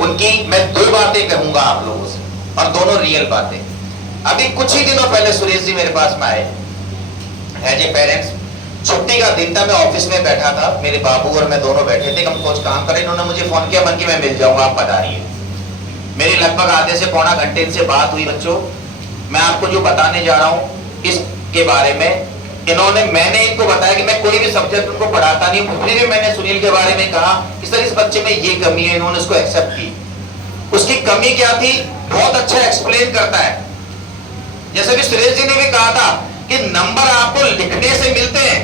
उनकी मैं दो बातें कहूंगा आप लोगों से, और दोनों रियल बातें। अभी कुछ ही दिनों पहले सुरेश जी मेरे पास में आए एज ए पेरेंट्स। छुट्टी का दिन था, मैं ऑफिस में बैठा था, मेरे बाबू और मैं दोनों बैठे थे, हम कुछ काम करें। इन्होंने मुझे फोन किया, मन की मैं मिल जाऊंगा, आप पधारिए। मेरी लगभग आधे से पौना घंटे से बात हुई। बच्चों, मैं आपको जो बताने जा रहा हूं इसके बारे में, मैंने इनको बताया कि मैं कोई भी सब्जेक्ट उनको पढ़ाता नहीं हूं। फिर भी मैंने सुनील के बारे में कहा कि सर इस बच्चे में ये कमी है, इन्होंने उसको एक्सेप्ट की। उसकी कमी क्या थी? बहुत अच्छा एक्सप्लेन करता है। जैसे कि सुरेश जी ने भी कहा था कि नंबर आपको लिखने से मिलते हैं,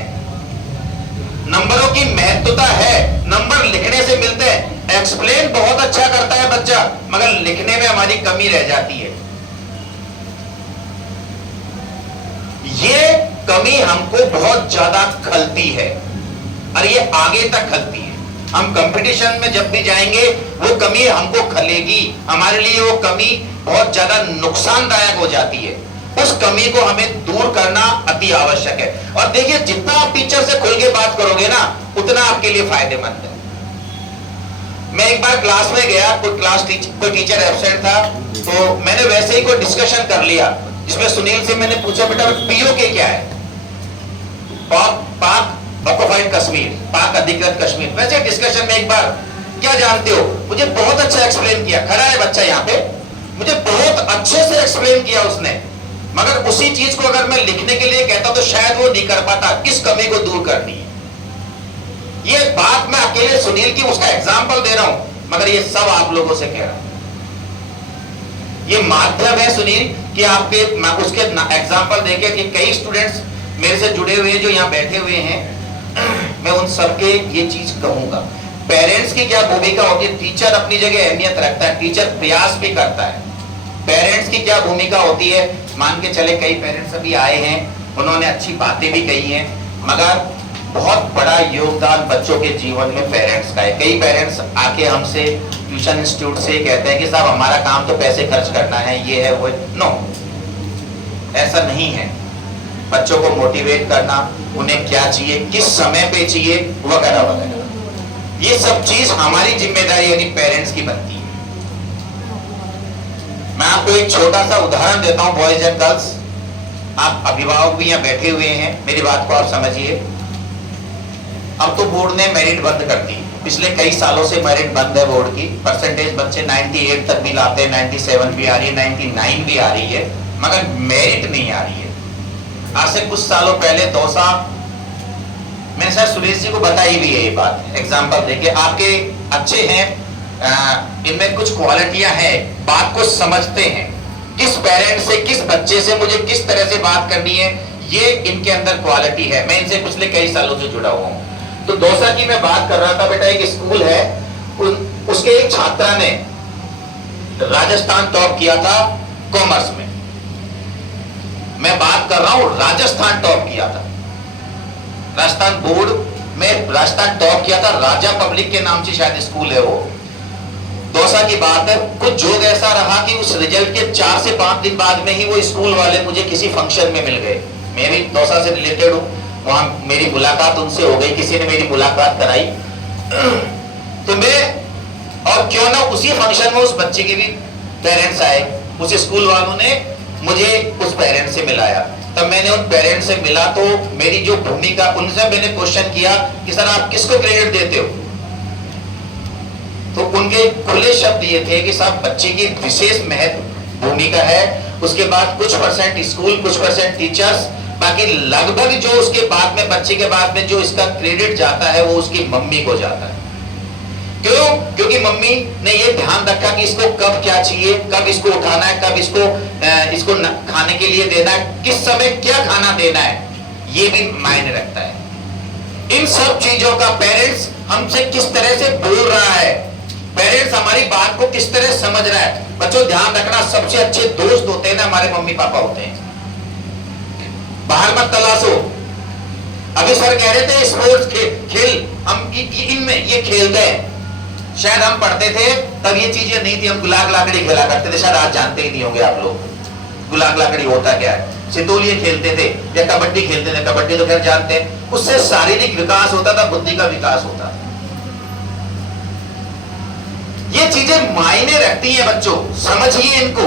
नंबरों की महत्वता है, नंबर लिखने से मिलते हैं। एक्सप्लेन बहुत अच्छा करता है बच्चा, मगर लिखने में हमारी कमी रह जाती है। ये कमी हमको बहुत ज्यादा खलती है और ये आगे तक खलती है। हम कंपटीशन में जब भी जाएंगे वो कमी हमको खलेगी, हमारे लिए वो कमी बहुत ज्यादा नुकसानदायक हो जाती है। उस कमी को हमें दूर करना अति आवश्यक है। और देखिए, जितना आप टीचर से खुल के बात करोगे ना, उतना आपके लिए फायदेमंद है। मैं एक बार क्लास में गया, कोई टीचर एब्सेंट था, तो मैंने वैसे ही कोई डिस्कशन कर लिया, जिसमें सुनील से मैंने पूछा, बेटा पीओके क्या है? पाक ऑक्युपाइड कश्मीर, पाक अधिकृत कश्मीर। वैसे डिस्कशन में एक बार, क्या जानते हो? मुझे बहुत अच्छा एक्सप्लेन किया। खड़ा है बच्चा यहाँ पे, मुझे बहुत अच्छे से एक्सप्लेन किया उसने। मगर उसी चीज को अगर मैं लिखने के लिए कहता तो शायद वो नहीं कर पाता। किस कमी को दूर करनी है, ये बात मैं अकेले सुनील की उसका एग्जाम्पल दे रहा हूं, मगर ये सब आप लोगों से कह रहा हूं। ये माध्यम है सुनील कि आपके उसके एग्जाम्पल देके कि कई स्टूडेंट्स मेरे से जुड़े हुए हैं जो यहाँ बैठे हुए हैं। मैं उन सबके ये चीज कहूंगा, पेरेंट्स की क्या भूमिका होती है। टीचर अपनी जगह अहमियत रखता है, टीचर प्रयास भी करता है। पेरेंट्स की क्या भूमिका होती है? मान के चले कई पेरेंट्स अभी आए हैं, उन्होंने अच्छी बातें भी कही हैं, मगर बहुत बड़ा योगदान बच्चों के जीवन में पेरेंट्स का है। कई पेरेंट्स आके हमसे ट्यूशन इंस्टीट्यूट से कहते हैं कि साहब हमारा काम तो पैसे खर्च करना है, ये है वो। नो, ऐसा नहीं है। बच्चों को मोटिवेट करना, उन्हें क्या चाहिए, किस समय पे चाहिए, वगैरह वगैरह, ये सब चीज हमारी जिम्मेदारी यानी पेरेंट्स की बनती है। मैं आपको एक छोटा सा उदाहरण देता हूं, बॉयज एंड गर्ल्स। आप अभिभावक भी यहाँ बैठे हुए हैं, मेरी बात को आप समझिए। अब तो बोर्ड ने मेरिट बंद कर दी, पिछले कई सालों से मेरिट बंद है बोर्ड की। परसेंटेज बच्चे 98 तक भी लाते हैं, 97 भी आ रही है, 99 भी आ रही है, मगर मेरिट नहीं आ रही है। आज से कुछ सालों पहले दौसा, मैंने सर सुरेश जी को बताई भी है ये बात, एग्जाम्पल देके। आपके अच्छे हैं, इनमें कुछ क्वालिटियां हैं, बात को समझते हैं, किस पेरेंट से, किस बच्चे से मुझे किस तरह से बात करनी है, ये इनके अंदर क्वालिटी है। मैं इनसे पिछले कई सालों से जुड़ा हुआ हूं। तो दौसा की मैं बात कर रहा था, बेटा एक स्कूल है, उसके एक छात्रा ने राजस्थान टॉप किया था कॉमर्स में। मैं बात कर रहा हूं राजस्थान टॉप किया था, राजस्थान बोर्ड में राजस्थान टॉप किया था। राजा पब्लिक के नाम से शायद स्कूल है वो, दौसा की बात है। कुछ जोग ऐसा रहा कि उस रिजल्ट के 4 से 5 दिन बाद में ही वो स्कूल वाले मुझे किसी फंक्शन में मिल गए। मैं भी दौसा से रिलेटेड हूं, वहां मेरी मुलाकात उनसे हो गई, किसी ने मेरी मुलाकात कराई। तो मैं, और क्यों ना उसी फंक्शन में उस बच्चे के भी पेरेंट्स आए, उस स्कूल वालों ने मुझे उस पेरेंट्स से मिलाया। तब मैंने उन पेरेंट्स से मिला तो मेरी जो भूमिका, उनसे मैंने क्वेश्चन किया कि सर आप किसको क्रेडिट देते हो? तो उनके खुले शब्द ये थे कि साहब बच्चे की विशेष महत्व भूमिका है, उसके बाद कुछ परसेंट स्कूल, कुछ परसेंट टीचर्स, बाकी लगभग जो उसके बाद में, बच्चे के बाद में जो इसका क्रेडिट जाता है वो उसकी मम्मी को जाता है। क्यों? क्योंकि मम्मी ने ये ध्यान रखा कि इसको कब क्या चाहिए, कब इसको उठाना है, कब इसको खाने के लिए देना है, किस समय क्या खाना देना है, ये भी मायने रखता है। इन सब चीजों का पेरेंट्स हमसे किस तरह से बोल रहा है, पेरेंट्स हमारी बात को किस तरह समझ रहा है। बच्चों ध्यान रखना, सबसे अच्छे दोस्त होते हैं ना हमारे मम्मी पापा होते हैं। बाहर मत तलाशो। अभी सर कह रहे थे स्पोर्ट्स खेल हम इनमें ये खेलते हैं, शायद हम पढ़ते थे तब ये चीजें नहीं थी, हम गुलाग लाकड़ी खेला करते थे, शायद आज जानते ही नहीं होंगे आप लोग गुलाग लाकड़ी होता क्या है। सितोलिए खेलते थे या कबड्डी खेलते थे, कबड्डी तो खैर जानते हैं, उससे शारीरिक विकास होता था, बुद्धि का विकास होता था। ये चीजें मायने रखती हैं बच्चों, समझिए इनको।